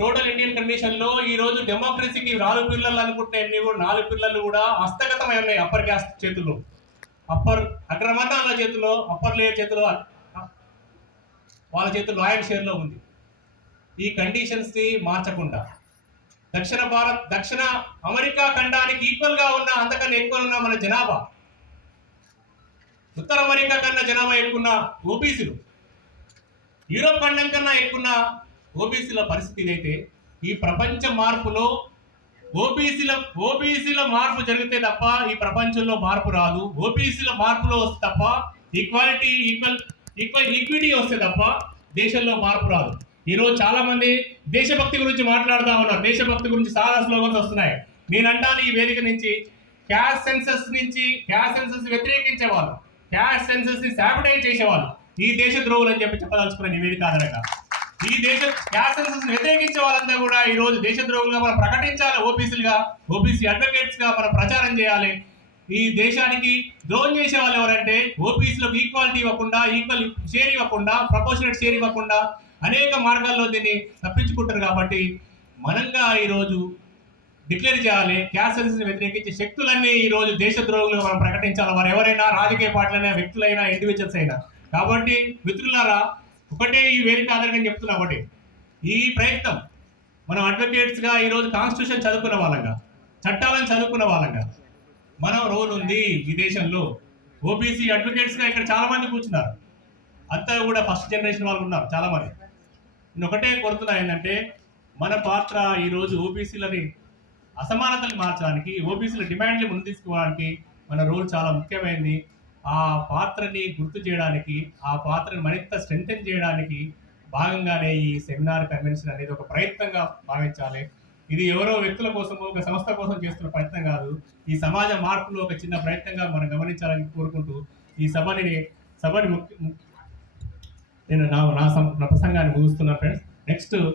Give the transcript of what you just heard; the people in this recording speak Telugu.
టోటల్ ఇండియన్ కండిషన్లో ఈ రోజు డెమోక్రసీకి నాలుగు పిల్లలు అనుకుంటే కూడా నాలుగు పిల్లలు కూడా హస్తగతమై ఉన్నాయి అప్పర్ క్యాస్ట్ చేతుల్లో. అప్పర్ అగ్రవర్ణాల చేతిలో అప్పర్ లేయర్ చేతిలో వాళ్ళ చేతిలో లాయర్ షేర్లో ఉంది. ఈ కండిషన్స్ని మార్చకుండా. దక్షిణ భారత్ దక్షిణ అమెరికా ఖండానికి ఈక్వల్గా ఉన్న అంతకన్నా ఎక్కువ ఉన్న మన జనాభా. ఉత్తర అమెరికా కన్నా జనాభా ఎక్కువ ఓబీసీలు. యూరోప్ ఖండం కన్నా ఎక్కువ ఓబీసీల పరిస్థితి ఇదైతే ఈ ప్రపంచ మార్పులో ఓబీసీల ఓబీసీల మార్పు జరిగితే తప్ప ఈ ప్రపంచంలో మార్పు రాదు. ఓబీసీల మార్పులో వస్తే తప్ప ఈక్వాలిటీ ఈక్వల్ ఈక్వల్ ఈక్విటీ వస్తే తప్ప దేశంలో మార్పు రాదు. ఈరోజు చాలామంది దేశభక్తి గురించి మాట్లాడుతూ ఉన్నారు. దేశభక్తి గురించి చాలా స్లోగన్స్ వస్తున్నాయి. నేను అంటాను ఈ వేదిక నుంచి క్యాష్ సెన్సస్ నుంచి క్యాష్ సెన్సస్ వ్యతిరేకించే వాళ్ళు క్యాష్ సెన్సస్ని శాబిటైజ్ చేసేవాళ్ళు ఈ దేశ ద్రోహులు అని చెప్పి చెప్పదలుచుకున్న నివేదిక వేదిక ఆధారంగా. ఈ దేశ క్యాష్ వ్యతిరేకించే వాళ్ళంతా కూడా ఈ రోజు దేశద్రోహులుగా మనం ప్రకటించాలి. ఓబీసీలుగా ఓబీసీ అడ్వకేట్స్గా మనం ప్రచారం చేయాలి. ఈ దేశానికి ద్రోహం చేసే వాళ్ళు ఎవరంటే ఓబీసీలకు ఈక్వాలిటీ ఇవ్వకుండా ఈక్వల్ షేర్ ఇవ్వకుండా ప్రపోర్షనేట్ షేర్ ఇవ్వకుండా అనేక మార్గాల్లో దీన్ని తప్పించుకుంటారు కాబట్టి మనంగా ఈరోజు డిక్లేర్ చేయాలి. క్యాస్ట్ వ్యతిరేకించే శక్తులన్నీ ఈ రోజు దేశ ద్రోహులుగా మనం ప్రకటించాలి. వారు ఎవరైనా రాజకీయ పార్టీలైనా వ్యక్తులైనా ఇండివిజువల్స్ అయినా. కాబట్టి మిత్రులారా ఒకటే ఈ వేదిక ఆధారంగా చెప్తున్నా ఒకటి. ఈ ప్రయత్నం మనం అడ్వకేట్స్గా ఈరోజు కాన్స్టిట్యూషన్ చదువుకున్న వాళ్ళంగా చట్టాలను చదువుకున్న వాళ్ళంగా మనం రోల్ ఉంది ఈ దేశంలో. ఓబీసీ అడ్వకేట్స్గా ఇక్కడ చాలామంది కూర్చున్నారు. అంతా కూడా ఫస్ట్ జనరేషన్ వాళ్ళు ఉన్నారు చాలామంది. నేను ఒకటే కోరుతున్నా ఏంటంటే మన పాత్ర ఈ రోజు ఓబీసీలని అసమానతలు మార్చడానికి ఓబీసీల డిమాండ్లు ముందు తీసుకోవడానికి మన రోల్ చాలా ముఖ్యమైనది ఆ పాత్రని గుర్తు చేయడానికి ఆ పాత్రను మరింత స్ట్రెంథెన్ చేయడానికి భాగంగానే ఈ సెమినార్ కన్వెన్షన్ అనేది ఒక ప్రయత్నంగా భావించాలి. ఇది ఎవరో వ్యక్తుల కోసం ఒక సంస్థ కోసం చేస్తున్న ప్రయత్నం కాదు. ఈ సమాజ మార్పులో ఒక చిన్న ప్రయత్నంగా మనం గమనించాలని కోరుకుంటూ ఈ సభని సభని ముఖ్య నేను నా నా సం- నా ప్రసంగాన్ని ముగిస్తున్నా ఫ్రెండ్స్. నెక్స్ట్